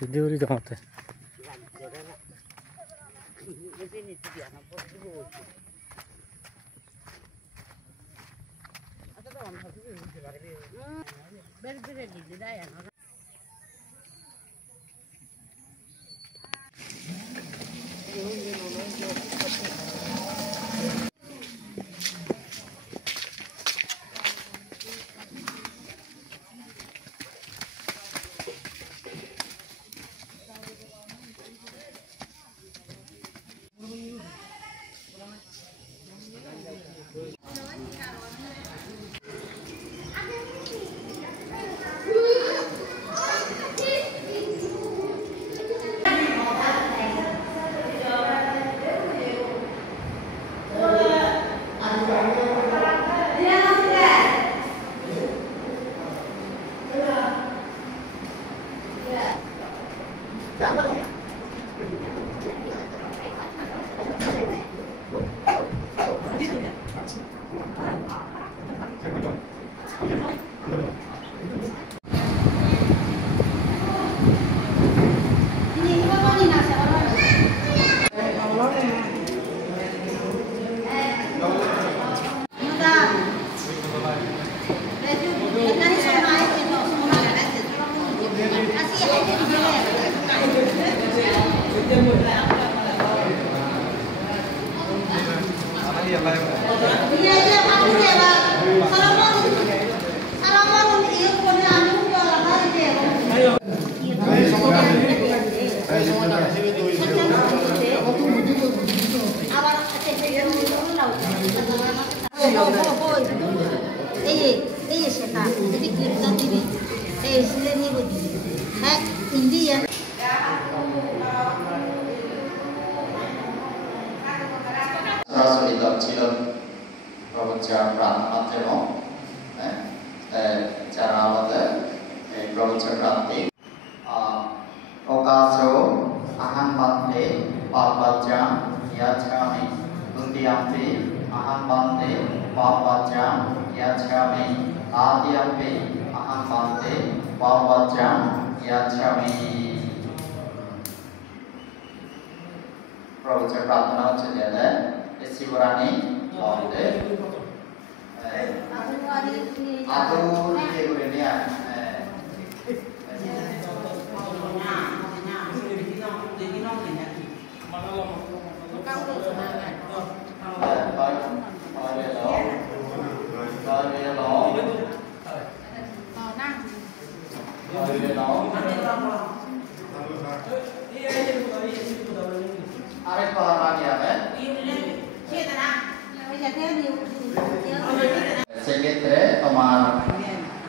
Video đi dọn thôi. Sekretary tomar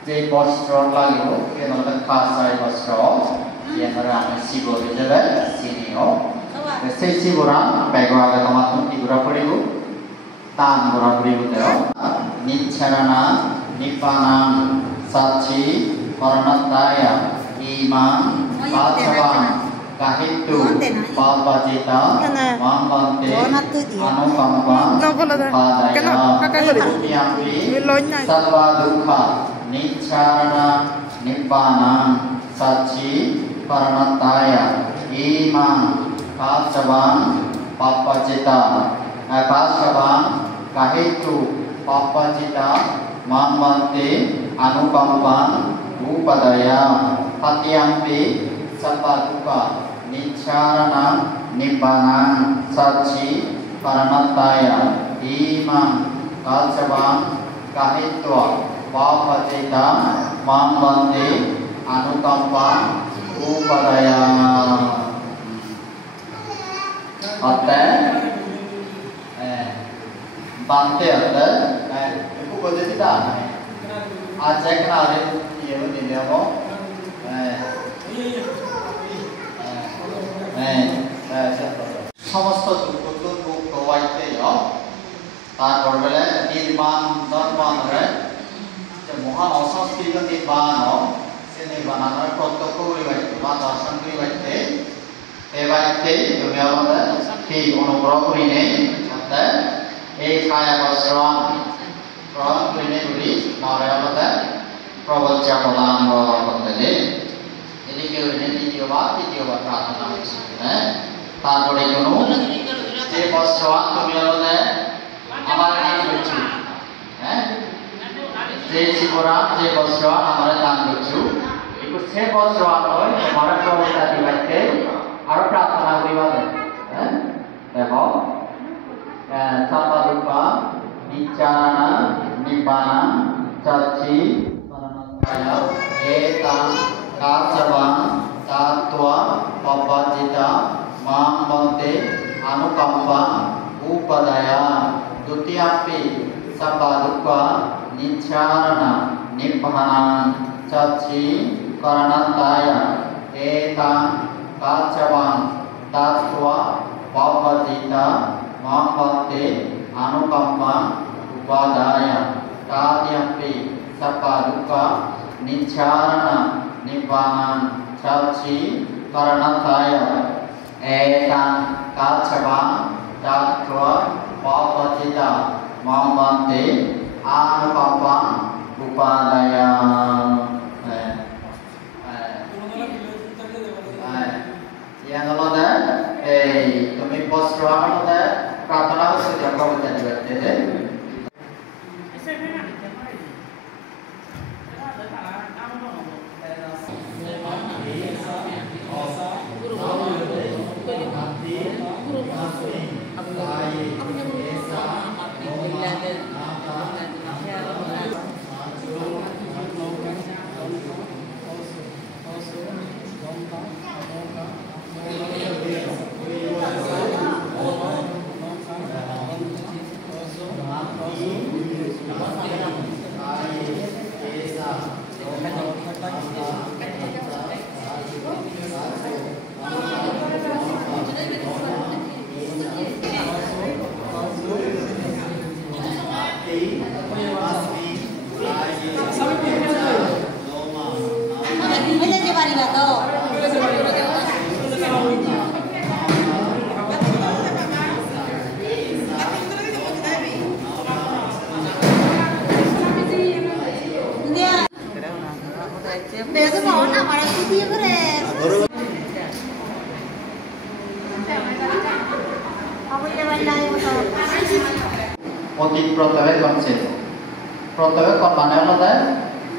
je bostro lalu ke nonton pasai bostro yang orang sibo dijaga sinio se siboran begwa tomar tu figura peribu tan gora peribu teo nincharana nipanam sachi paranataya iman pacawan kahitu papacita mambante anukampa padaya punyampi sarva dukha niccarana nibbana sachi paranataya iman pacawan papacita pacawan kahitu papacita Mamante anukampan upadaya Tatyampi sapaduka Nicharana nibbana sachi paranataya Imam kalcabam kahitwa Vapacita Mamante anukampan upadaya Atte Bante atte Ibu boleh tidak? Aceh kenalin iya ini apa? সমস্ত দুঃখ প্রবাহিতে তারপর বলে নির্বাণ নির্বাণ যে মহান অসংস্কৃত নির্বাণ সে নির্বাণ আমরা প্রত্যক্ষ করিবাইতে বা দর্শন করিবাইতে এবাইতে তুমি আমাদের ঠিক অনুগ্রহ করি নেই এই ছায়া বস্ত্রম গ্রহণ করি নেই বলি নরে আমাদের প্রবজ্জা প্রদান করতে এদিকে দ্বিতীয়বার প্রার্থনা হচ্ছে হ্যাঁ তারপরে কোনো যে বস্ত্র তুমি আমাদের আমার দান করছো হ্যাঁ যে শিবরা যে বস্ত্র আমরা দান করছো একটু সে বস্ত্র নয় তোমার প্রবজ্জা দিবাইতে আরো প্রার্থনা করিবা হ্যাঁ দেখো সাপাদুকা নিচারণা নিব্বানা চাচি পারণাত্মায়া এতাং কাচবাং তাত্ত্বা পপজিতা মাং বন্দে আনুকম্পা উপাদায়া দ্বিতীয়াপি সাপাদুকা নিচারণা নিব্বানা চাচি পারণাত্মায়া এতাং কাচবাং তাত্ত্বা পপজিতা মাং বন্দে anukampa upadaya tatyampi sapaduka nicharana nibbana chachi karanataya etan kachava tattva papacita mamante anukampa upadaya yang ada তুমি বস্ত্র আমাদের প্রার্থনা হচ্ছে যে প্রবচন করতে অতি প্রত্যবেক্ষণ ছিল প্রত্যবেক্ষণ মানে হলো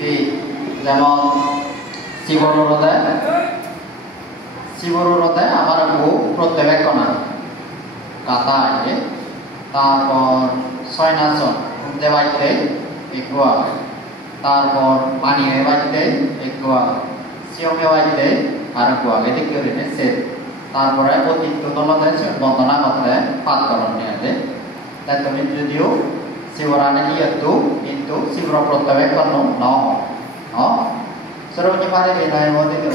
এই যেমন শিবরোধে আমার বউ প্রত্যবেক্ষণ কাতা আছে তারপর ছয়নাচন ঘুমতে বাড়িতে এগুয়া তারপর পানি বাড়িতে এগুয়া শিওমে বাড়িতে আর গুয়া এদিকে সে তারপরে অতীত বন্দনা করতে পাঠ করণ নিয়ে তাই তুমি যদিও শিবরানে ইয়তু কিন্তু শিবর প্রত্যবেক্ষণ ন সরবনি পারে বিনয় মদিত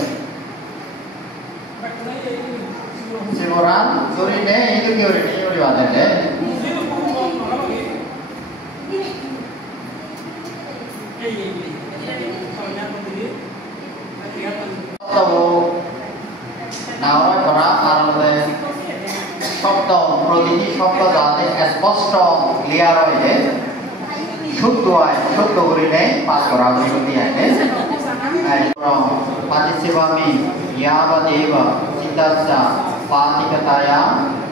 শিবরান জরিনে itu কিওরিনে ইউরি বাদে তবু নাওরা করা আরলে শব্দ প্রতিটি শব্দ যাতে স্পষ্ট ক্লিয়ার হয়ে শুদ্ধ হয় শুদ্ধ করিলে পাঠ করা বিরতি আছে পাটিসিবামি ইয়াবাদেব চিত্তাসা পাতিকতায়া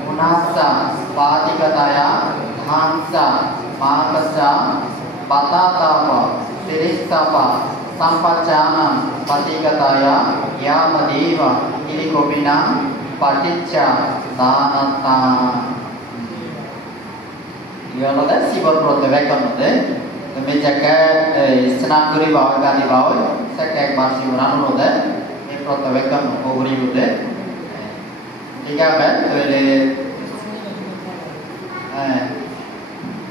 মুনাসা পাতিকতায়া ধানসা মাকসা Patatapa, Tiristapa, Sampacana, Patigataya, Yamadeva, Ilikobina, Paticca, Danata. Ialah dah sibuk protebek kan tu. Demi jaga senang kuri bawa kali bawa, saya kek masih orang tu. Ini protebek kan kuri tu. Jika kan,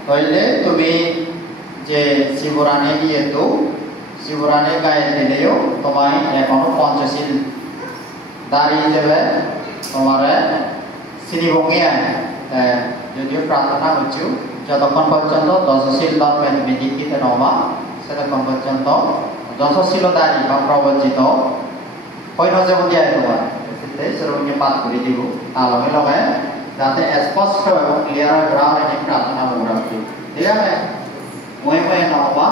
toile tu bi je siburane dia tu, siburane kaya dia yo, tomai ekono Panchasil dari je, tomare sini bongia, jadi pratana ucu. যতক্ষণ পর্যন্ত দশশীল ধর্মের বিধিকৃত নবা সেতক্ষণ পর্যন্ত দশশীল দাঁড়ি বা প্রবর্জিত হইন যেমন দিয়া তোমার সেরকম পাঠ করে দিব তার লগে লগে যাতে স্পষ্ট এবং ক্লিয়ার গ্রাম এনে প্রার্থনা করব ঠিক আছে মই মই নবা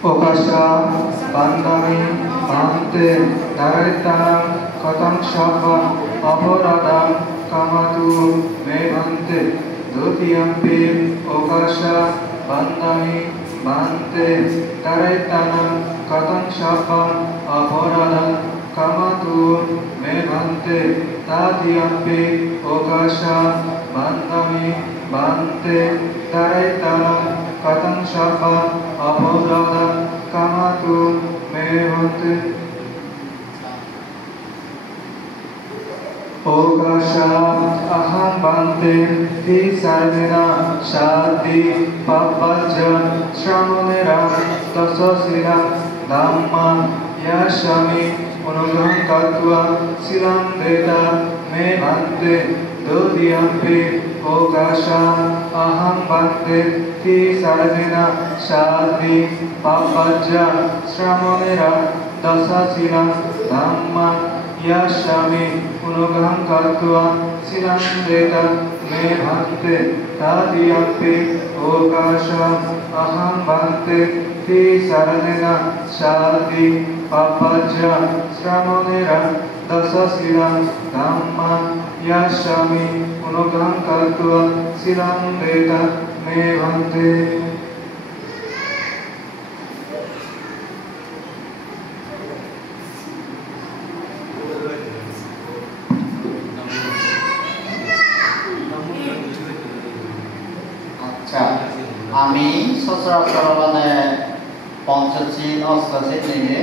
Okasha, Bandami, Bante, Daraitana, Katam Shava, Ahoradam, Kamatu, Mevante, Dutiyampi, Okasha, Bandami, Bante, Daraitana, Katam Shava, Ahoradam, Kamatu, Mevante, Tatiyampi, Okasha, Bandami, Bante, Daraitana, Katam Shava, Ahoradam, Kamatu, Mevante. Okasha, Aham Bante, Ti Sarvena, Shadi, Papaja, Shramonera, Dasasila, Dhamma, Yashami, Unugram Katva, Silam Deta, Mevante, Dodiyampi, Okasha, Aham Bante, Ti Sarvena, Shadi, Papaja, Shramonera, Dasasila, Dhamma, Yashami, Unugram Katva, Silam Deta, Mevante, Tadiyampi, Okasha, Aham Bante, Ti Sarvena, Shadi, Papaja, Shramonera, Dasasila, Dhamma, Yashami, Unugram Katva, Silam Deta, Mevante. আমি সচরাচর মানে পঞ্চশীল অষ্টশীল নিয়ে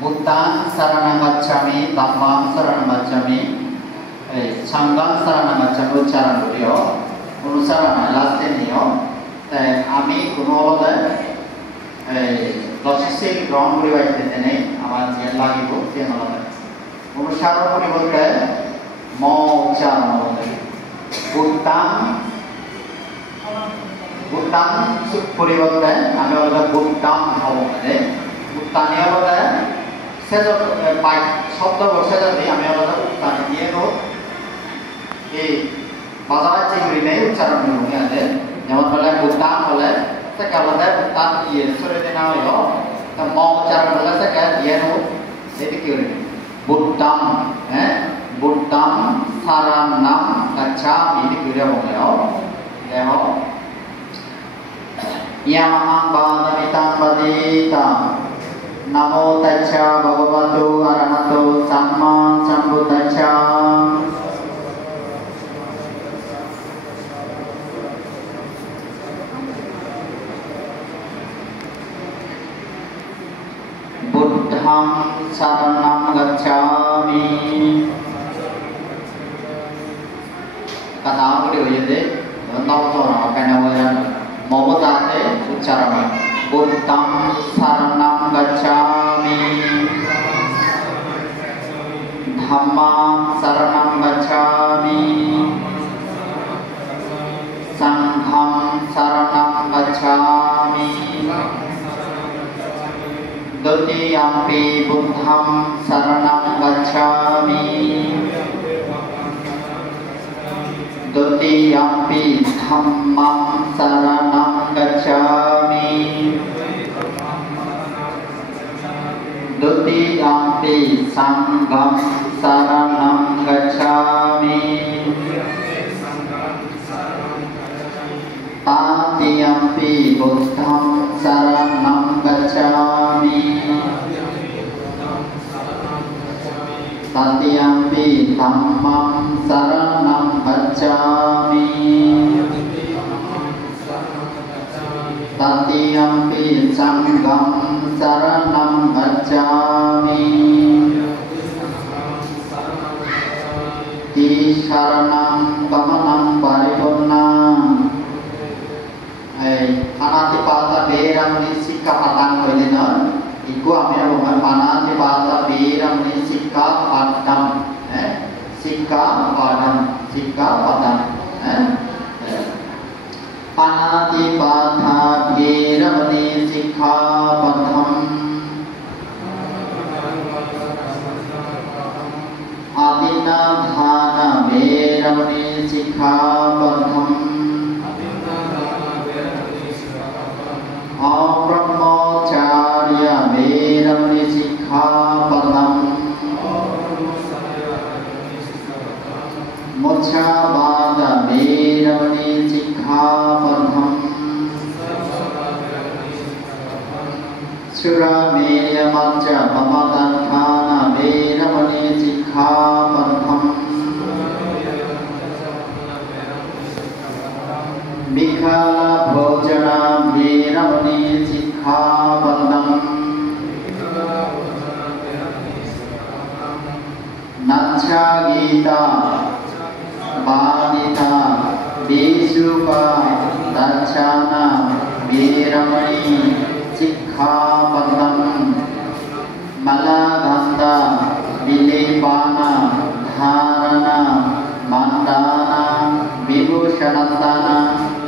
বুদ্ধাং শরণং গচ্ছামি ধম্মাং শরণং গচ্ছামি সংঘং শরণং গচ্ছামি উচ্চারণ করিও অনুসরণ লাস্টে নিও তাই আমি কোনো বলে দশশীল গ্রহণ করিবার যেতে নেই আমার যে লাগিব সে নলবে অনুসরণ পরিবর্তে ম উচ্চারণ বলে বুদ্ধাং বুদ্ধাং পরিবর্তে আমি বলতে বুদ্ধাং হব মানে বুদ্ধানি বলতে সেজ শব্দ বসে যদি আমি বলতে বুদ্ধানি দিয়ে নো এই বাজার চিংড়ি নেই উচ্চারণ ভূমি আছে যেমন বলে বুদ্ধাং বলে সে কে বলতে বুদ্ধাং ইয়ে সরে দেনা হয় তো ম উচ্চারণ বলে সে কে দিয়ে নো এটি কি করে বুদ্ধাং হ্যাঁ বুদ্ধাং শরণং গচ্ছামি এটি কি করে বলে দেখো Yamahang Bhagavatam Vaditam Namo Tassa Bhagavato Arahato Samma Sambuddhassa Buddham Saranam Gacchami Kata apa dia jadi? Tahu orang apa yang orang Momodate uccarana Buddham saranam gacchami Dhammam saranam gacchami Sangham saranam gacchami Dutiyampi buddham saranam gacchami Dutiyampi dhammam saranam gacchami Dutiyampi sangham saranam gacchami Tatiyampi buddham saranam gacchami Tatiyampi dhammam saranam gacchami Tatiyampi sangham saranam gacchami Ti saranam gamanam paripurnam Panatipata Veramani Sikkhapadam Koilenar Iku amina bukan Panatipata Veramani Sikkhapadam Sikkhapadam Panatipata Veramani Sikkhapadam Adinadhana Veramani Sikkhapadam Brahmacharya Veramani Sikkhapadam Muchabada Veramani Sikkhapadam Surameya Majja Pamadantana Veramani Sikkhapadam Mikhala Bhojana Veramani Sikkhapadam Nacha Gita Bhadita Visupa Dachana Veramani Sikkhapadam Malaganda Vilepana Dharana Mandana Vibhushanatana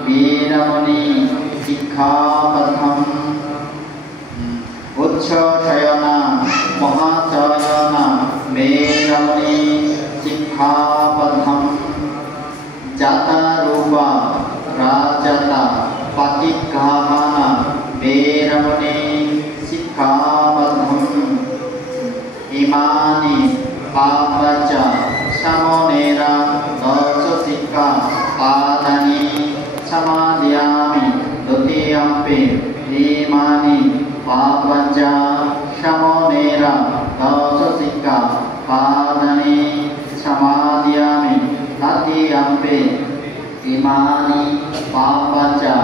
Veramani Sikkhapadam Uchchayana Mahachayana Veramani Sikkhapadam Jata Rupa Rajata Patighamana Veramani Sikkhapadam Imani Pavacha Samonera Dosa Sikkhapadani Samadhyami Dutiyampi Imani Pavacha Samonera Dosa Sikkhapadani Samadhyami Tatiyampi Imani Pavacha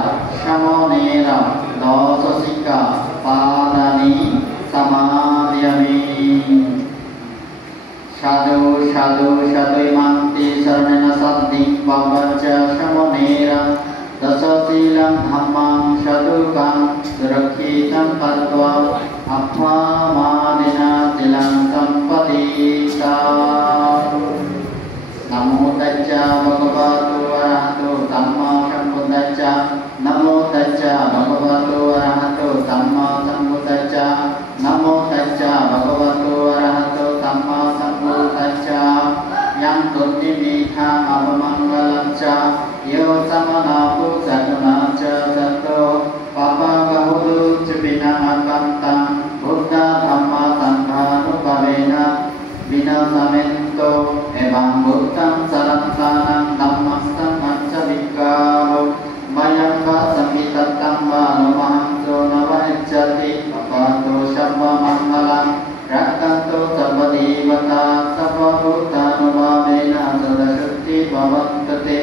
Samonera Dosa Sikkhapadani Samadhyami Sadhu sadhu sadhu imanti saranena saddhim pavacha samonera dasa silam dhammam sadhukam surakhitam tattva appamadena silam sampadita Namo tassa bhagavato arahato samma sambuddhassa Namo tassa bhagavato arahato samma sambuddhassa Namo tassa bhagavato arahato samma sambuddhassa Yang tutti mitha avamangalamca Yo samana pusatuna ca sato Papa gahudu cipina akanta Buddha dhamma sanghanupavena Vina samento Evang buddham sarantanam dhammam samacca vikkaho Mayamba samhitatam vanumahamso navahecchati Papato shabba mangalam Rakkanto sabbadivata sabbabhutanuvamena sadashutti bhavantate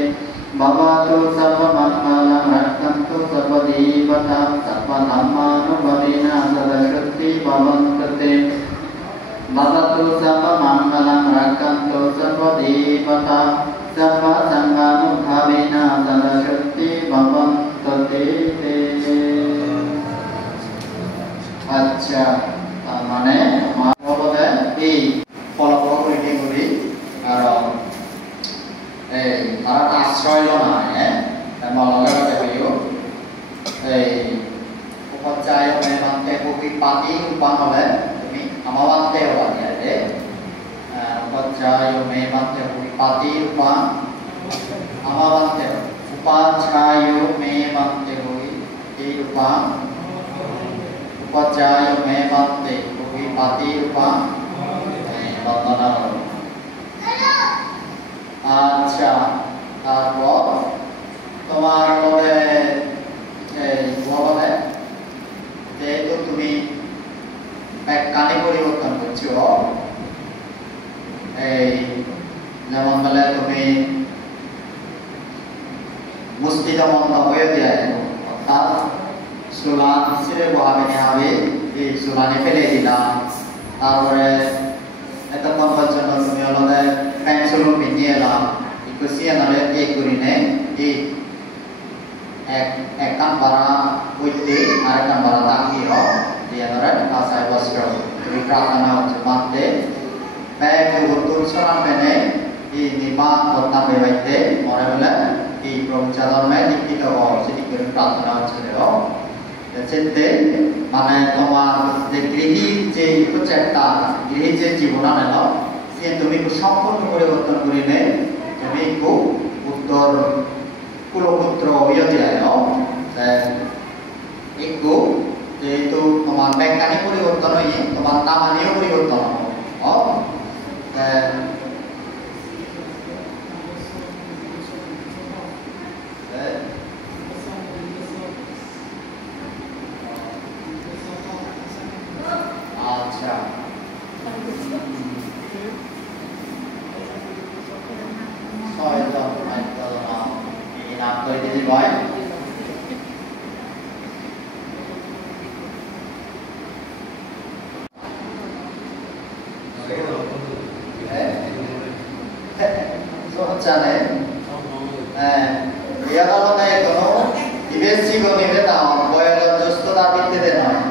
Bhavato sabba mangalam Rakkanto sabbadivata sabbadhammanuvamena sadashutti bhavantate Bhavatu sabba mangalam Rakkanto sabbadivata sabba sanghanubhavena sadashutti bhavantate Acha মানে মহবতে এই ফলাফল rating করি কারণ এই তারা আশ্রয় লনা মলগে বাদে হইও এই উপচায় মেমান্তে পুকি পাতি উপান হলে তুমি আমাবান্তে হওয়া যায় উপচায় মেমান্তে পুকি পাতি উপান amavante upachayo me vante hoy ti rupa upachayo me vante hoy pati rupa bandana আচ্ছা তারপর তোমার বলে বলে যেহেতু তুমি কানে পরিবর্তন করছো এই যেমন বলে তুমি মুস্তিটা মন্দ হয়ে যায় অর্থাৎ সুলান সিরে বহাবে হবে এই সুলানে ফেলে দিলাম তারপরে এতক্ষণ পর্যন্ত তুমি হলে পেন্সিল নিয়ে এলাম একটু সিয়ানারে এই করিনে এই এক কান বাড়া উইতে আর কান বাড়া তাকিয়ে দিয়ানরে আসায় বস্ত্র তুমি প্রার্থনা হচ্ছে মানতে ব্যাগ উত্তর সরান মেনে এই নির্মাণ ঘটনা বেবাইতে মনে হলে এই ব্রহ্মচারণে লিখিত সেটি করে প্রার্থনা হচ্ছে চিন্তে মানে তোমার যে গৃহীর যে প্রচেষ্টা গৃহীর যে জীবনা নেল সে তুমি সম্পূর্ণ পরিবর্তন করিলে তুমি খুব উত্তর কুলপুত্র হয়ে যায় একটু যেহেতু তোমার বৈজ্ঞানিক পরিবর্তন হয়ে তোমার নামানীয় পরিবর্তন আচ্ছা ছয়জন এই নাম করে দিতে হয় জানে ইয়া কারণে কোনো বিদেশি গণিতে না বয়োজ্যেষ্ঠতা ভিত্তিতে নয়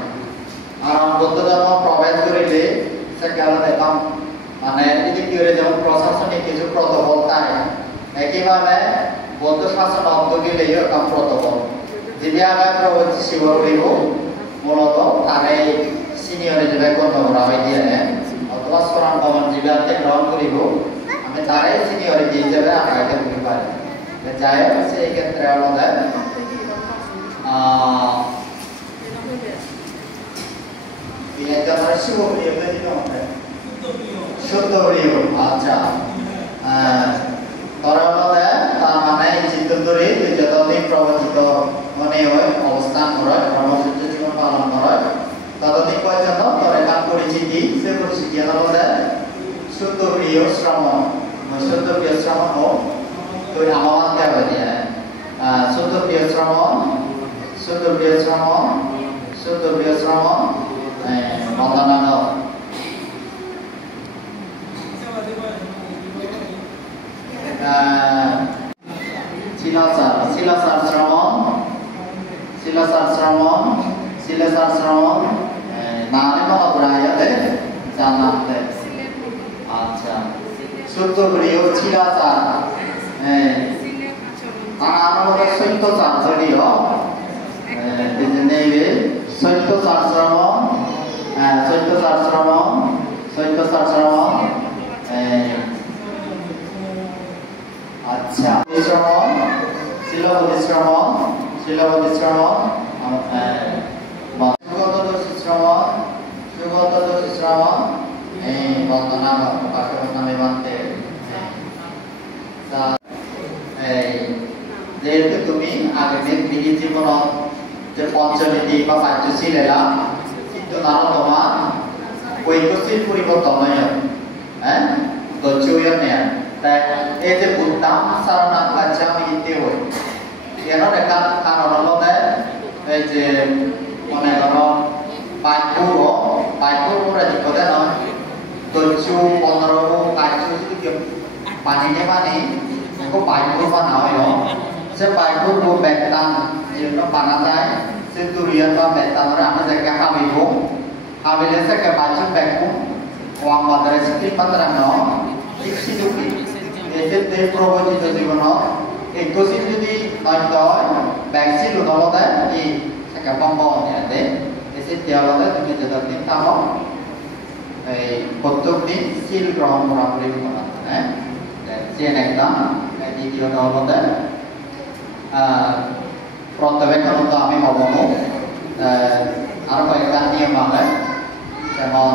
আর বৌদ্ধ ধর্ম প্রবেশ করিলে সে কারণে দেখলাম মানে এদিকে কি হয়ে যেমন প্রশাসনিক কিছু প্রটোকল থাকে একইভাবে বৌদ্ধ শাসন অব্দ গেলেই এরকম প্রটোকল যেভাবে প্রবর্তী শিবর হইব মূলত তাকে সিনিয়র হিসেবে গণ্য করা হয় দিয়ে অথবা স্মরণ ভবন জীবিকাতে গ্রহণ করিব আমি তারাই সিনিয়রিটি হিসেবে আমরা এটা বলতে পারি যাই হোক সেই ক্ষেত্রে আমাদের শুদ্ধ প্রিয় আচ্ছা তার মানে চিত্তরি যতদিন প্রবর্তিত মনে হয় অবস্থান করে ব্রহ্মচর্য জীবন পালন করে ততদিন পর্যন্ত তোর এখান পরিচিতি সে পরিচিতি আমাদের শুদ্ধ প্রিয় শ্রমণ শুদ্ধ প্রিয় শ্রমণ হোক তুই আমার দেওয়া দিয়ে শুদ্ধ প্রিয় শ্রমণ শুদ্ধ প্রিয় শ্রমণ শুদ্ধ প্রিয় শ্রমণ বন্দনা শিলাসার শিলাসার শ্রমণ শিলাসার শ্রমণ শিলাসার শ্রমণ নারে মহাপুরায়তে জানাতে আচ্ছা শুদ্ধ প্রিয় শিলাসার আমাদের সত্যচার যদিও নেবে সত্যচার শ্রমণ সত্যচার শ্রমণ সত্যচার শ্রমণ আচ্ছা শ্রমণ শিলবতী শ্রমণ শিলবতী শ্রমণ সুগতদোষী শ্রমণ সুগতদোষী শ্রমণ এই বন্দনা প্রকাশ নামে মানতে যেহেতু তুমি আগে গৃহী জীবন যে পঞ্চনীতি বা পাঠ্যশীল এলা কিন্তু নাও তোমার ঐক্যশীল পরিবর্তন হয় হ্যাঁ দৈর্য নেয় তাই এই যে বুদ্ধাম সারণাম কাচ্চামি ইতি হয় এর একটা কারণ হলো এই যে মনে করো বাইপুর জীবনে নয় দৈর্য 15 কার্য যদি পানিতে মানে খুব বাইপুর বানা হয় সে বাইপুর বেতান যেগুলো বানা যায় সে দুরিয়ান বা বেতানরে আমরা জায়গা হাবিব হাবিলে সে বাজু ব্যাকু ওয়াম বাদারে স্ত্রী পাত্রানো শিক্ষিতুকি এক্ষেত্রে প্রবচিত জীবন একশীল যদি নয় ব্যাকশীল উদলতে এই সেটা বম্ব নিয়াতে এসে দেওয়ালতে তুমি যতদিন তাহো এই প্রত্যেক দিন শিল গ্রহণ করা পরিকল্পনা হ্যাঁ যে একটা দ্বিতীয়ত হলো প্রত্যবেক্ষণ আমি হবো আরো কয়েকটা নিয়ম আছে যেমন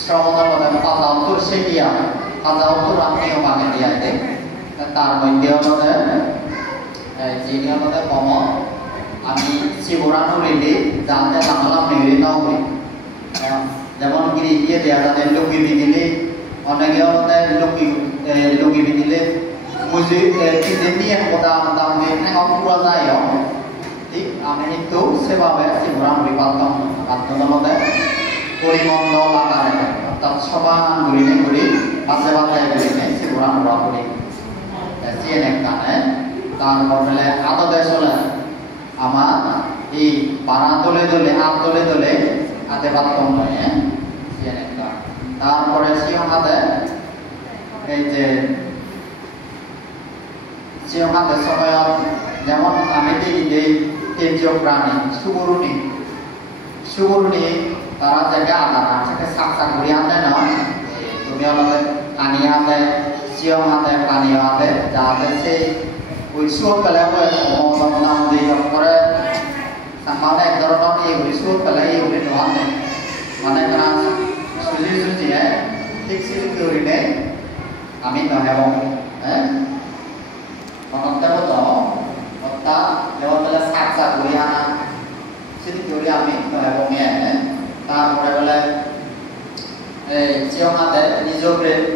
শ্রবণের মধ্যে পাঁচাত্তর সেকিয়া পাঁচাত্তর নিয়ম আগে দিয়ে আছে তার মধ্যে হলো যিনি হলো কমন আমি শিবরানো রেডি যাতে বাংলা মেরে নাও যেমন গিরি গিয়ে দেওয়া যাতে লক্ষ্মী বিদিলে অনেকে হলো লক্ষ্মী বিদিলে বুঝি নিয়ে মোটামুটি পুরা যায় ঠিক আমি কিন্তু সেভাবে শিবরান বিপাতন আত্মজনতে পরিমণ্ডল আকারে অর্থাৎ সমান ঘুরিনে ঘুরি মাঝে মাঝে ঘুরিনে শিবরান ওরা করি সিএনএক কানে তারপর ফেলে আদতে চলে আমার এই পাড়া দলে দলে আতে পাতন নয় সিএনএক কান তারপরে সিংহ হাতে এই যে সিংহ হাতে সময় যেমন আমি দেখি তেজীয় প্রাণী সুবর্ণী তারা জায়গা আদানা সেটা সাকসা ঘুরি আনতে না তুমি আমাদের পানি হাতে সিয়ং হাতে পানি হাতে যাতে সেই ওই সুর পেলে নাম দিয়ে করে মানে এক ধরনের এইগুলি সুর পেলে এইগুলি নোয়ান নেই মানে কারণ সুজি ঠিক সিলি করি নেই আমি নহেব হ্যাঁ অনন্তর অর্থাৎ যেমন বলে সাকসা ঘুরি আনা সেটি করি আমি নহেব তারপরে বলে জিওমাতে নিজ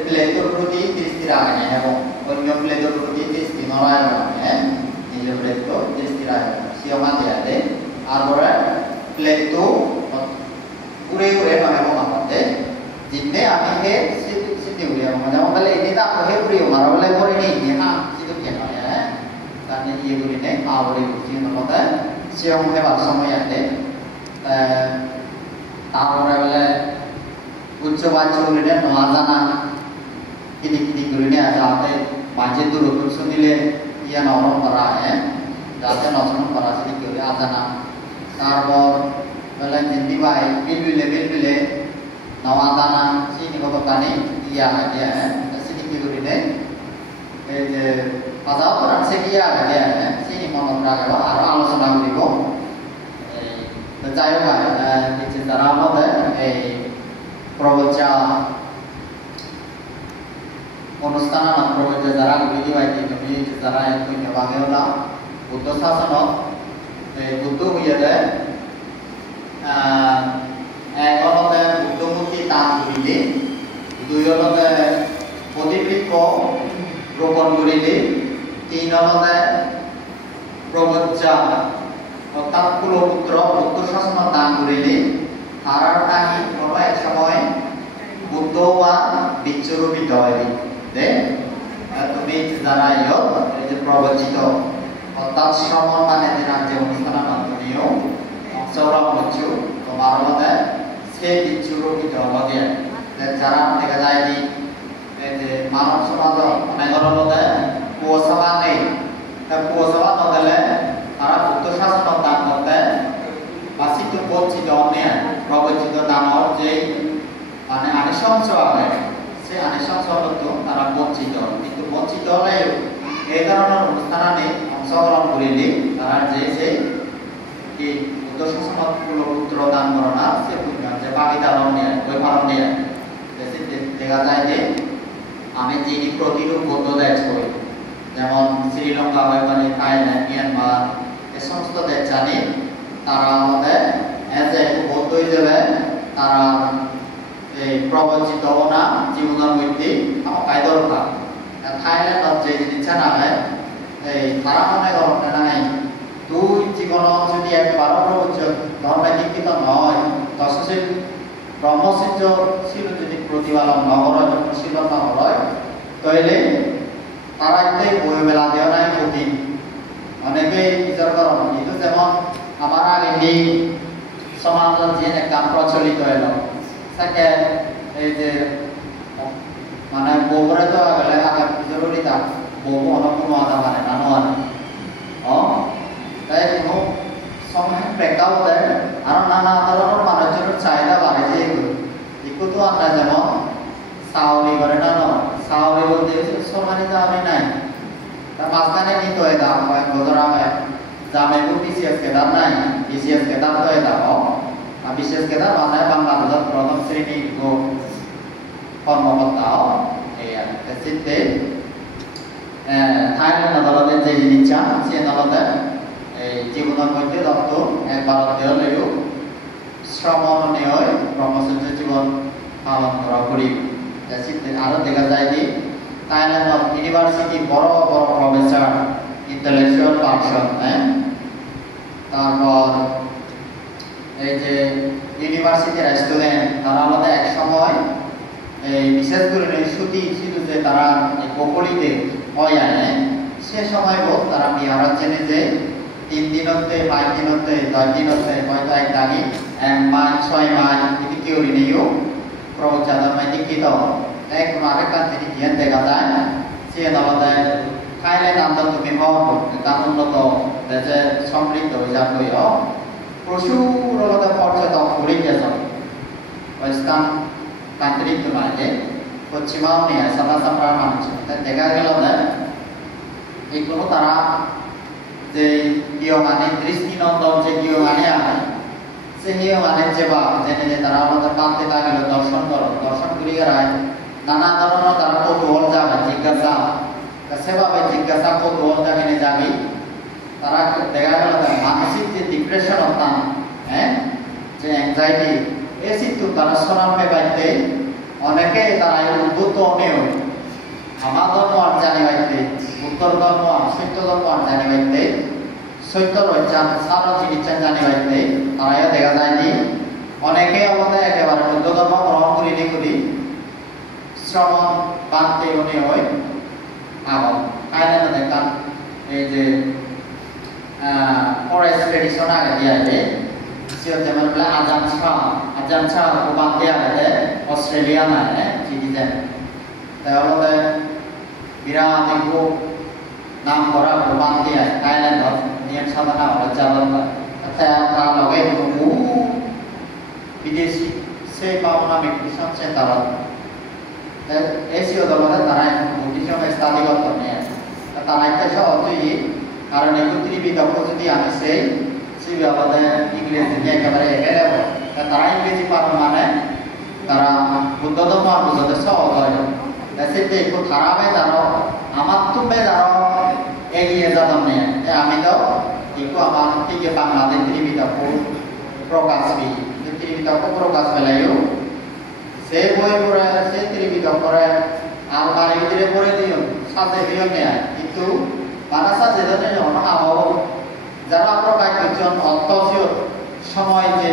প্লেটোর প্রতি দৃষ্টি রাখেন এবং অন্য প্লেটোর প্রতি দৃষ্টি নড়ায় রাখেন নিজ প্লেটো দৃষ্টি রাখেন জিওমাতে আছে তারপরে প্লেটো ঘুরে ঘুরে নহেব আমাদের जितने आने के सिद्धि हुई है मतलब मतलब इतने तो आपको है पूरी हमारा वाला कोई नहीं है हाँ सिद्ध क्या है करने ये पूरी नहीं आवड़ी कुछ नहीं होता है सियों में बात समय आते तारों वाले उच्च वाच्य पूरी नहीं नवाज़ाना किन्हीं पूरी नहीं आता है बाजे तो रुक सुनिले ये नौरों परा है जाते नौरों परा सिद्धि पूरी आजाना तारों वाले जिंदी by बिल्बिले नवादाना sini kotokani iya dia sini kiri ini pada orang sekia dia sini mau berapa arah alasan lagi ko percaya kan di cerita ramad provoca অনুষ্ঠান provoca jarak beli wajib kami cerita yang punya bagaimana butuh sasana butuh ya deh একলতে বুদ্ধমূর্তি দান করিলে দুইলতে প্রতিবৃক্ষ রোপণ করিলে তিনলতে প্রবজ্জা অর্থাৎ কুলপুত্র পুত্র শাসন দান করিলে তারার নাকি হলো এক সময় বুদ্ধ বা বিচ্ছুরূপিত হয় দে তুমি যারা এই যে প্রবচিত অর্থাৎ শ্রমণ মানে যে অনুষ্ঠান মাধ্যমেও অংশগ্রহণ করছো তোমার মধ্যে সেই বিচ্ছুরূপিত লগে যারা দেখা যায় কি মানব সমাজ অনেকের মধ্যে পুয়সভা নেই পুয়সভা নগেলে তারা বুদ্ধ শাসন দান করতে বাসিত বঞ্চিত অন্যায় প্রবচিত দানর যে মানে আনিশংস আছে সেই আনিশংস হতো তারা বঞ্চিত কিন্তু বঞ্চিত হলেও এই ধরনের অনুষ্ঠানে অংশগ্রহণ করিলে তারা যে সেই বুদ্ধ শাসন পুত্র দান করোনা সে যে ভাগিদার নিয়ে ওই পালন নিয়ে দেখা যায় যে আমি যিনি প্রতিরূপ বৌদ্ধ দেশ করি যেমন শ্রীলঙ্কা মানে থাইল্যান্ড মিয়ানমার এই সমস্ত দেশ জানি তারা আমাদের এজ এ বৌদ্ধ হিসেবে তারা এই প্রবচিত না জীবনের মধ্যে আমার দরকার থাইল্যান্ড যে জিনিসটা না হয় এই তারা মনে করতে নাই দুই জীবন যদি একবার প্রবচ ধর্মে দীক্ষিত নয় তৎসিল ব্রহ্মসিদ্ধ ছিল যদি প্রতিপালন নগর শীল নয় তাইলে তারা একটাই বই বেলা দেওয়া নাই কঠিন অনেকেই বিচার করা কিন্তু যেমন আমার আগে এই সমাজ যে একটা প্রচলিত হইল তাকে এই যে মানে বউরে তো গেলে আগে জরুরি তা বউ অনেক কোনো আদা মানে না নয় তাই কোনো সময় প্রেক্ষাও দেয় আর নানা ধরনের মানুষজনের চাহিদা বাড়ে যে এগুলো তো আমরা যেমন সাউরি করে না সাউরি বলতে সমানে তো আমি নাই maskane ni to eda mai bodorame jame bu BCS kedar nai BCS kedar to eda o BCS kedar mana Bangladesh prothom shreni go কর্মকর্তা সিদ্ধে থাইল্যান্ড আদালতে যে জিনিস সে আদালতে এই জীবনের মধ্যে দত্ত ভারতীয় লেগু শ্রমণীয় ব্রহ্মচর্য জীবন পালন করা করি সিদ্ধে আরো দেখা যায় যে থাইল্যান্ড ইউনিভার্সিটি বড় বড় প্রফেসর ইন্টেলেকচুয়াল পার্সন তারপর এই যে ইউনিভার্সিটির স্টুডেন্ট তারা আলাদা এক সময় বিশেষ করে ছুটি ছিল যে তারা বকলিতে হয় আনে সে সময় তারা বিহার জেনে যে 3 দিনতে 5 দিনতে 10 দিনতে হয়তো এক দাগি 1 মাস 6 মাস এটি কেউ নেইও প্রচার মাইতে কি তো এক মারে কাছে জ্ঞান দেখা যায় সে আলাদা থাইল্যান্ড আন্দোলন বিমহ কানুনত দেশে সমৃদ্ধ হয়ে যাবে প্রচুর আলাদা পর্যটক ঘুরে গেছে western country itu aja, Pacimau nih ya, sama-sama manusia. Dan jaga kalau dah, itu tara, je giongane, drisni nonton je giongane apa, segiongane jeba, jadi tara orang terpantai lagi lo dorson kiri kerai, nana tara tara ko dua jaga, jigasa, keseba jigasa ko dua jaga ini jagi, tara jaga kalau dah, manusia je depression otak, je anxiety. এসিতু তারা শরণ পেবাইতে অনেকে তারা উদ্ভূত অনেও আমার ধর্ম আর জানিবাইতে উত্তর ধর্ম আর সত্য ধর্ম আর জানিবাইতে সত্য রয়েছেন সারা চিকিৎসা জানিবাইতে তারাও দেখা যায়নি অনেকে আমাদের একেবারে বুদ্ধ ধর্ম গ্রহণ করিনি করি শ্রমণ বাঁধতে উনি হয় আগম কাইলে দেখান এই যে ফরেস্ট ট্রেডিশন আগে দিয়ে siapa zaman bela ajan cha kubang dia ada Australia mana citizen. Tapi kalau bila aku nam orang kubang dia Thailand dia sama orang jalan. Tapi kalau itu bidesi sebab nama Kristen central. Asia dalam tanah Kristen study katanya. Tanah itu saya waktu ini karena itu tribita posisi yang saya sih apa English dia kemarin ada, tapi English para mana, para buddha itu mana buddha itu soal jadi itu thara bedaro, amat tu bedaro, ini aja namanya, kami tu, itu amat tiga Bangladesh tribita prokasbi, tribita prokasbi layu, saya boleh saya tribita korang, almari itu dia boleh dia, sahaja dia ni, itu mana sahaja dia ni orang awal যারা প্রকাশ করছেন অত্যধিক সময় যে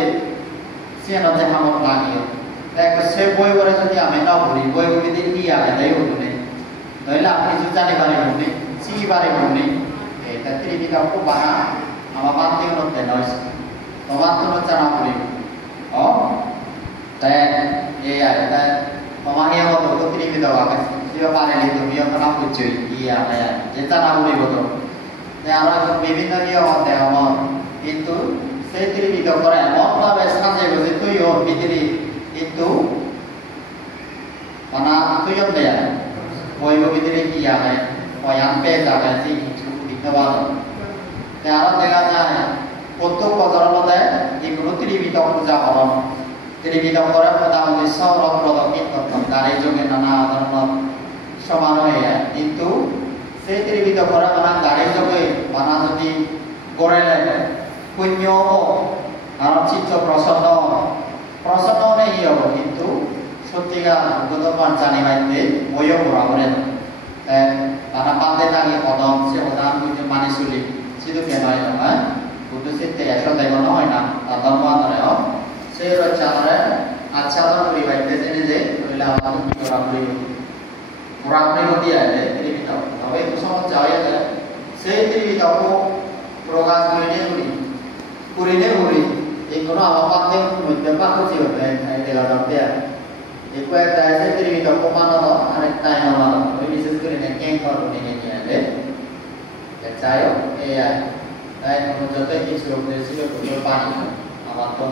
সিনেমাতে হামক লাগিয়ে দেখো সে বই পড়ে যদি আমি না পড়ি বই পড়ি দিন কি আগে তাই উঠুনে নইলে আপনি যদি জানি পারি উঠুনে চিনি পারি উঠুনে এটা ত্রিবিকা খুব বানা আমার বাদ দিয়ে উঠতে নয় তোমার তো জানা পড়ি ও তাই এই আর তাই তোমার এই মতো ত্রিবিকা আগে যে পারে নি তুমি ওখানে বুঝছো ইয়া যে জানা পড়ি বলো আমরা বিভিন্ন নিয়ম আছে আমার কিন্তু সেই ত্রিবিধ করে এমনভাবে সাজে বুঝে তুই ওর ভিতরে কিন্তু মানে তুই দেয়া ওই ভিতরে কি আছে পয়ান পেয়ে যাবে সেই কিছু দিতে পারো আরো দেখা যায় প্রত্যেক বছরের দেয় যেগুলো ত্রিবিধ পূজা হরণ ত্রিবিধ করে মোটামুটি সৌর প্রদক্ষিণ করতাম গাড়ি যোগে নানা ধরনের সমারোহে কিন্তু সেই ত্রিবিধ করা মানে গাড়ি যোগে মানে যদি গড়ে পুণ্য আর চিত্ত প্রসন্ন নেই হব কিন্তু সত্যিকার ভগবান জানি পাইতে বইও পড়া করেন তারা পাতে থাকে কদম সে প্রধান কিন্তু মানি চলি শুধু কেন নয় বুদ্ধ চিত্তে একশো দেব হয় না তার ধর্ম নয় সে রয়েছে আমার আচ্ছাদন করি পাইতে জেনে যে কইলে আমার পুরাপুরি গতি আছে ত্রিবিধ তবে একটু সমস্যা হয়ে যায় সেই ত্রিবিধকে প্রকাশ করিলে করি এইগুলো আমার পাতে মধ্যে পাখি হতে দেখা যাবে একটু একটা আছে ত্রিবিধ কমানো আরেকটা নামানো ওই বিশেষ করে ক্যাং করবো নিয়ে নিয়ে চাই এই তাই যতই কিছু ছিল পানি আমার তো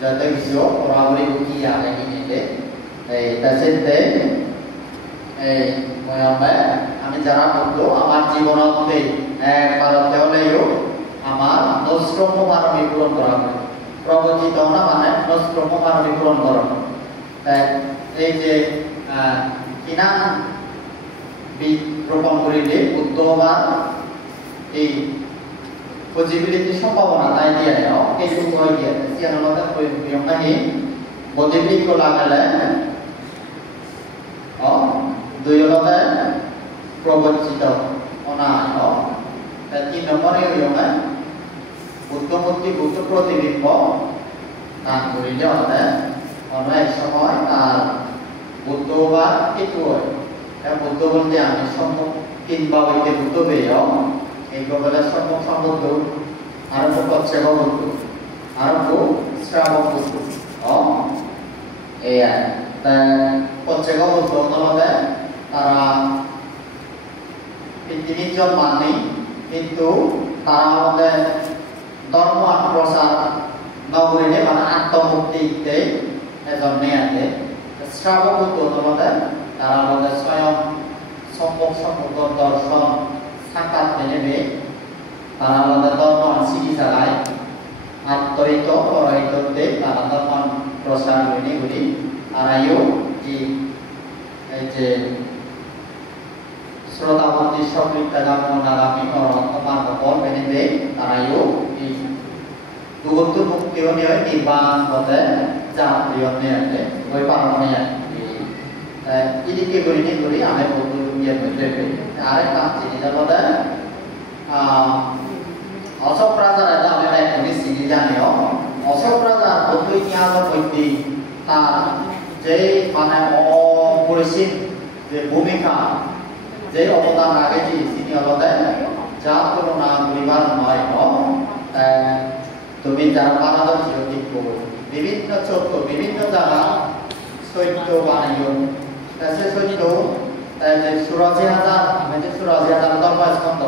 যতই কিছু পুরাপুরি কি আগে নিয়ে এই তার সাথে আমি যারা বলতো আমার জীবনতে একবার হলেও আমার নশ্রম মানবী পূরণ করা হবে প্রবচিত না মানে নশ্রম মানবী পূরণ করা এই যে কিনা রোপণ করিলে উদ্যমান এই পজিবিলিটি সম্ভাবনা তাই দিয়ে এই যুগ হয়ে গিয়ে সিয়ানোলাতে বিয়ংকাহি পজিবিলিটি লাগালে দুইলতে প্রবচিত অনা তিন নম্বরে ইয়ংকা বুদ্ধমূর্তি বুদ্ধ প্রতিবিম্ব দান করিলে অনেক সময় আর বুদ্ধ বা কিছু হয় বুদ্ধ বলতে আমি সম্মুখ কিংবা বইতে বুদ্ধ পেয়ে এই বলে সম্মুখ সম্বুদ্ধ আরম্ভ করছে বুদ্ধ আরম্ভ শ্রাবক বুদ্ধ এই করছে বুদ্ধ তলতে তারা তিনজন মানি কিন্তু তারা আমাদের ধর্ম প্রচার নগরীতে মানে আত্মমুক্তিতে এজন মেয়াদে শ্রাবক বুদ্ধ তলতে তারা আমাদের স্বয়ং সম্মুখ সম্মুখ দর্শন সাক্ষাৎ নেবে তারা আমাদের ধর্ম শিখি চালায় আত্মহিত পরহিততে তারা ধর্ম প্রচার হয়নি বলি তারাইও এই যে শ্রোতাবতী সবৃত্তাগামী নাগামী অর্থমান বল বেনেবে তারাইও এই দুগন্ত মুক্তিও নিয়ে নির্বাণ হতে যা প্রিয় নিয়ে ওই পালন নিয়ে 이렇게 그리니 그리 안에 보고 이해되게 아래 깜찍이 저보다 어서프라자라다 하면 우리 시기잖아요. 어서프라자 보통 이하고 보이지 다 제일 만에 어르신 제 몸이가 제일 어보다 나겠지 시니어보다 자꾸로나 우리가 말이요. তুমি যারা বানাদর 지어있고 বিভিন্ন ছোট বিভিন্ন জায়গা সৈন্য বানাইও সেসইতো যে সুরাজি হাজার আমাদের সুরাজি হাজার দরবার স্কন্দ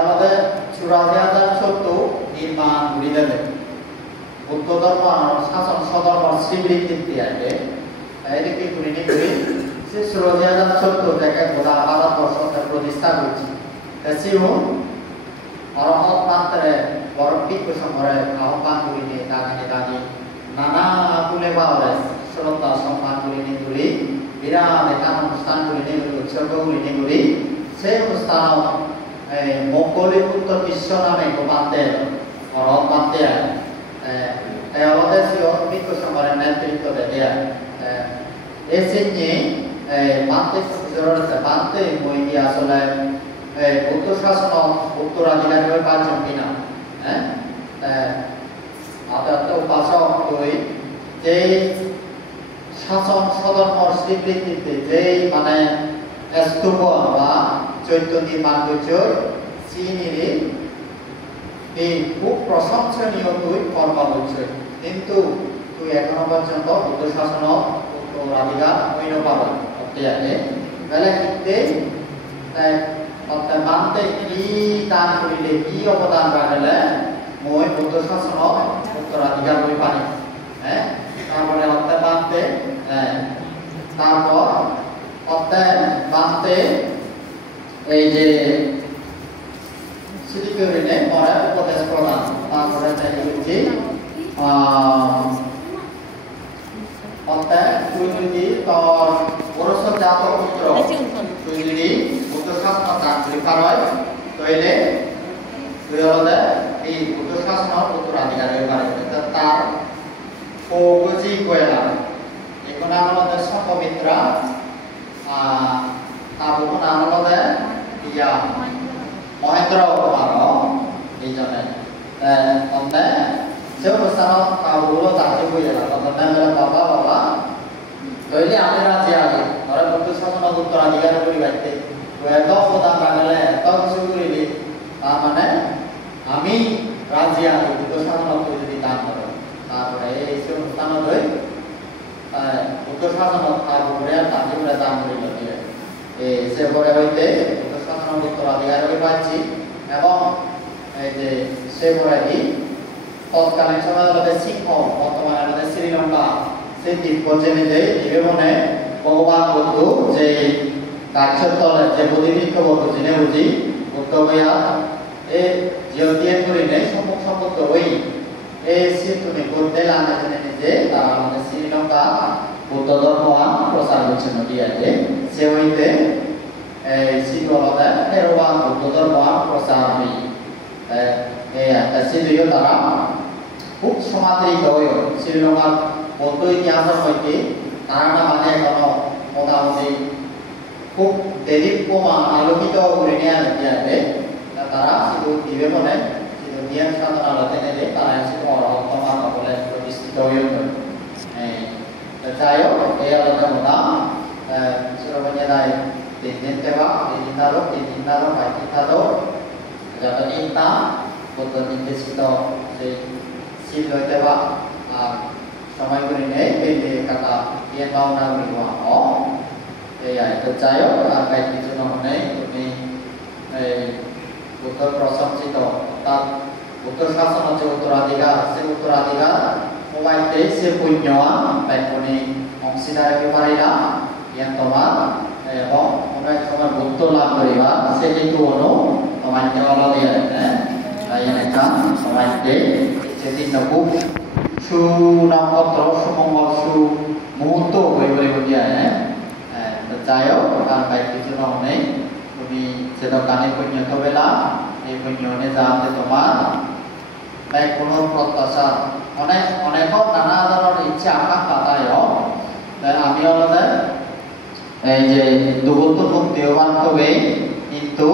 আমাদের সুরাজি হাজার ছোট্ট নির্মাণ ঘুরি দেবে বুদ্ধ ধর্ম শাসন সধর্ম শ্রীবৃত্তি আছে এদিকে ঘুরিনি ঘুরি সে সুরাজি হাজার ছোট্ট জায়গায় গোটা ভারতবর্ষতে প্রতিষ্ঠা করছি সেও অরহত মাত্রে বড় পিকু সমরে আহ্বান করিনি দাঁড়িয়ে নানা কুলে পাওয়া শ্রদ্ধা সম্মান করিনি ঘুরি বিরাট এখান অনুষ্ঠান করিনি উৎসর্গ করিনি ঘুরি সেই অনুষ্ঠান মঙ্গলী পুত্র বিশ্ব নামে গোপাতে অরহত মাতে আমাদের পিকু সমরের নেতৃত্ব দেয়া এসে নিয়ে মানতে মানতে মই কি আসলে বুদ্ধ শাসন উত্তরাধিকারী হয়ে পাঁচজন কিনা হ্যাঁ আদালত উপাসক হয়ে যে শাসন সধর্ম স্বীকৃতিতে যে মানে স্তূপ বা চৈত্য নির্মাণ করছে চিনিরে এই খুব প্রশংসনীয় তুই কর্ম করছে কিন্তু তুই এখনো পর্যন্ত বুদ্ধ শাসন উত্তরাধিকার হইন পাবে অত্যাচারে বেলা কিন্তু মানতে কি দান করিলে কি অবদান রাখলে মই বুদ্ধ শাসন উত্তরাধিকার হয়ে পারি হ্যাঁ তারপরে অর্থাৎ মানতে তারপর অর্থাৎ মানতে এই যে সিদ্ধিকরিনে পরে উপদেশ প্রদান তারপরে দেখছি অর্থাৎ তুই যদি তোর পুরুষের জাত পুত্র তুই যদি বুদ্ধ শাসন দান করি পারয় তাহলে তুই হলে এই বুদ্ধ শাসন উত্তরাধিকার হয়ে পারে তার ওগজি গোয়েলা এখন আমাদের সপমিত্রা তারপর আমাদের ইয়া মহেন্দ্র কুমার এই জন্য অন্তে সে অনুষ্ঠান তাগুলো চাকরি হয়ে গেল তখন বাবা বাবা তৈরি আমি রাজি আগে ধরে বুদ্ধ শাসন উত্তরাধিকার করি বাড়িতে এত অবদান রাখলে এত কিছু করিলি তার মানে আমি রাজি আগে বুদ্ধ শাসন যদি দান করে তারপরে এই সে অনুষ্ঠান হয়ে বুদ্ধ শাসন তারপরে তাজিমরে দান করিল দিয়ে সে পরে হইতে বুদ্ধ শাসন উত্তরাধিকার হয়ে পাচ্ছি এবং এই যে সে পরে তৎকালীন সময় আমাদের সিংহ বর্তমানে আমাদের শ্রীলঙ্কা সেই দ্বীপ জেনে যে জীবনে ভগবান বুদ্ধ যে 가르쳐 떨어 제 모델이 그거 지내 보지 그거야 에 지역에 그리네 성공부터 왜 에 시트네 고델라나 전에 나라는 시리랑가 부터더와 프로사르치는 디아데 세워이데 에 시도라다 헤로와 부터더와 프로사르미 에 시도요 따라 꼭 소마들이 더요 시리랑가 모두 이야기하는 거지 나라나 만에 거너 모다오지 꼭 대립고만 알로기도 우리냐 얘기하는데 따라 시도 디베모네 시도 니안 사도나 라테네데 따라 시도 어라 토마가 볼에 프로디스토요 자요 에야로다 모다 수로바냐다이 디텐테바 디진다로 바이티타도 자도 인타 보통 인테시도 실로테바 সময় করে নেই পেটে কাটা দিয়ে পাওনা হইবা ও এই তো চাইও আর কাই কিছু নহনে তুমি এই উত্তর প্রশংসিত অর্থাৎ উত্তর শাসন হচ্ছে উত্তরাধিকার সে উত্তরাধিকার মোবাইলতে সে পুণ্যা বাইকনি অংশীদার ব্যাপারে না ইয়ান তোমার এবং অনেক সময় বুদ্ধ লাভ করিবা সেটি তো অনু তোমার দেওয়া দিয়ে তাই এটা সবাইকে সেদিন Nabu su nangkotro su mongol su mutu boleh dia percaya akan baik itu nongne kami sedekah ni punya kebela ni punya ni zaman teman baik punur protasa onek kau nana ada icha apa kata yo dan kami orang je duhutun muktiwan kebe itu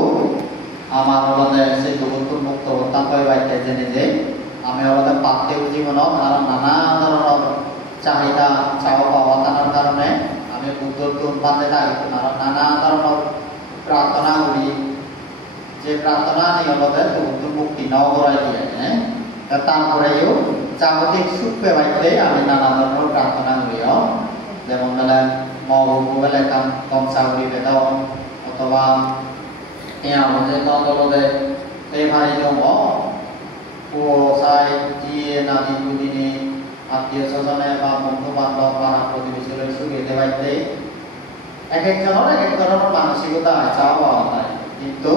amar orang se duhutun mukto tanpa baik jenis আমি আমাদের পার্থিব জীবন নানা ধরনের চাহিদা চাওয়া পাওয়া তার কারণে আমি বুদ্ধর পাতে থাকি নানা ধরনের প্রার্থনা করি যে প্রার্থনা নিয়ে আমাদের বুদ্ধ মুক্তি নাও করাই দিয়ে তারপরেও জাগতিক সুখ পেবাইতে আমি নানা ধরনের প্রার্থনা করিও যেমন বেলা মহবুবু বেলা কম চাকরি পেতাম অথবা আমাদের নন্দলতে এই ভাই দম সাই দিয়ে নাদি দুদিনে আত্মীয় স্বজনে বা বন্ধু বান্ধব বা প্রতিবেশীদের সুখে দেবাইতে এক একজনের এক এক ধরনের মানসিকতা চাওয়া পাওয়া যায় কিন্তু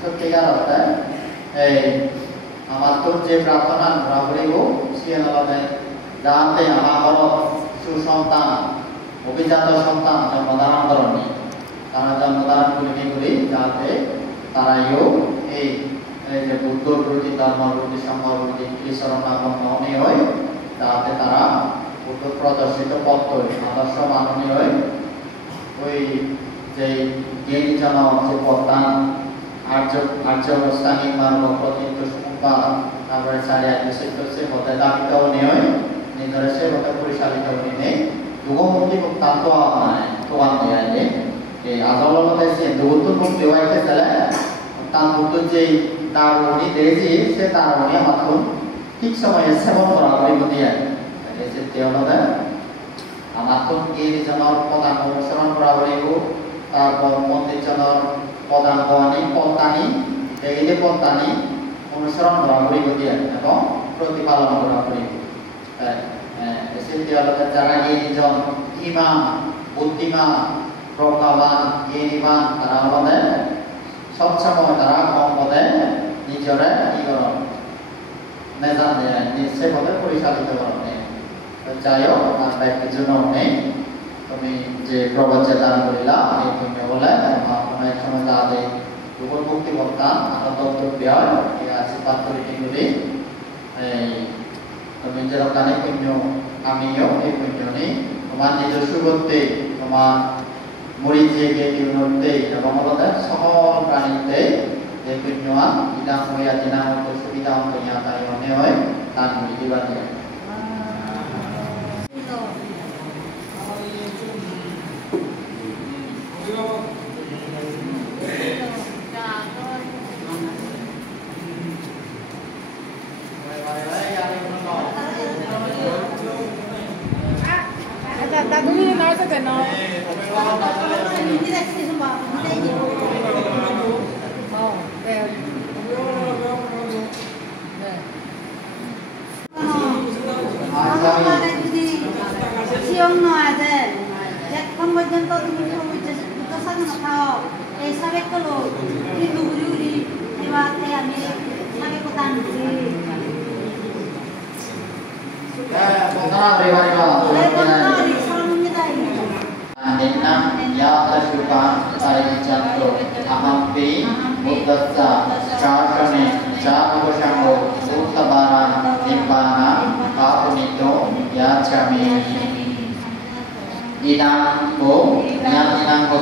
সত্যিকার অর্থে এই আমার তো যে প্রার্থনা আমরা করিব সে আলাদা যাতে আমার সুসন্তান অভিজাত সন্তান জন্মধারণ করেনি তারা জন্মধারণ করিনি যাতে তারাইও এই যে বুদ্ধর প্রতি ধর্মের প্রতি সংঘর প্রতি ঈশ্বরনাগম্য হয় যাতে তারা বুদ্ধ প্রদর্শিত পথ আদর্শ মাননীয় হয় ওই যে জ্ঞানীজনক যে পদ্মান আর্য অবস্থানিক মার্গ প্রতীত সুমুখা তারপরে চারিয়া বিশিষ্ট সে পথে দাবিত হয় নিজের সে পথে পরিচালিত হইনে যুগমুক্তি মুক্তান্ত তোয়ান দেয় যে আদালতে সে দুগুত্তর মুক্তি হইতে চলে তার বুদ্ধ যে দারুণী দিয়েছি সে দারুণী মাত্র ঠিক সময়ে সেবন করা হইব দিয়ে তেওঁলোকে মাত্র গিরিজনের প্রধান অনুসরণ করা হইব তারপর মন্দিরজনের প্রধান গণী পন্থানি এই পন্থানি অনুসরণ করা হইব দিয়ে এবং প্রতিপালন করা হইব তেওঁলোকে যারা গিরিজন ইমাম বুদ্ধিমান প্রজ্ঞাবান জ্ঞানীবান তারা আমাদের সবসময় তারা কম পদে নিজরে কি করেন নেজান সে পদে পরিচালিত করেন যাই হোক আমরা কিছু নেই তুমি যে প্রবচে দান করিলা এই পুণ্য বলে অনেক সময় তাদের দুপুর মুক্তি বক্তা আনন্দ ব্যয় এই আশীর্বাদ করি এগুলি তুমি যেরকম পুণ্য আমিও এই পুণ্য নেই তোমার নিজস্ব করতে তোমার মরিচেকে দিনতে এবং আমাদের সকল প্রাণীতে যে পুণ্যবান ইলাম হইয়া দিনা মতো সুবিধা হইয়া তাই মনে হয় তার দিবা দিয়ে ta cũng như nói cho cái nó siang no ada, jak kan bagian tu tu sana tao sabe ko lo ni duguri ewa te ami sabe ko tan Bongkara beri-beri Aninam yata suka tarik jantung ahampi muddatsa cakane cakoshango utabara nibbana kapunito yachami inamko yatinamko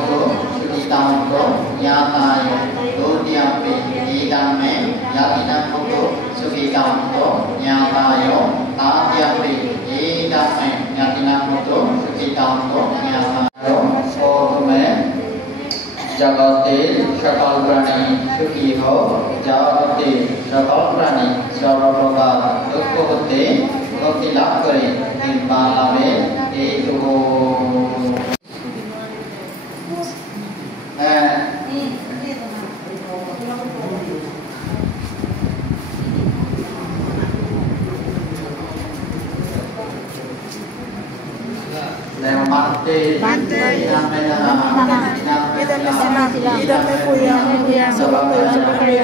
sutitamko yatayo dodiapi idame yatinamko sutitamko yatayo tadiapi idame yatinamko sutitamko yatayo जगते सकल प्राणी सुखी हो जगते सकल प्राणी सर्वप्रकार दुख होते मुक्ति लाभ करे निर्वाण लाभे हेतु Idam me kuya, sebab kuya,